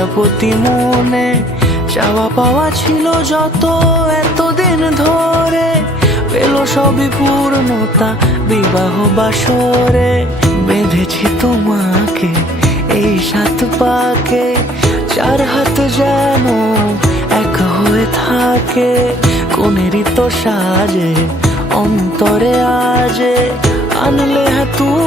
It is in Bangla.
প্রজাপতি মনে চাওয়া পাওয়া ছিল যত এতদিন ধরে, পেল সবই পূর্ণতা বিবাহ বাসরে। বেঁধেছি তোমাকে এই 7 পাকে, 4 হাত যেন এক হয়ে থাকে। কোনেরই তো সাজে অন্তরে আজে আনলে হ্যাঁ তুমি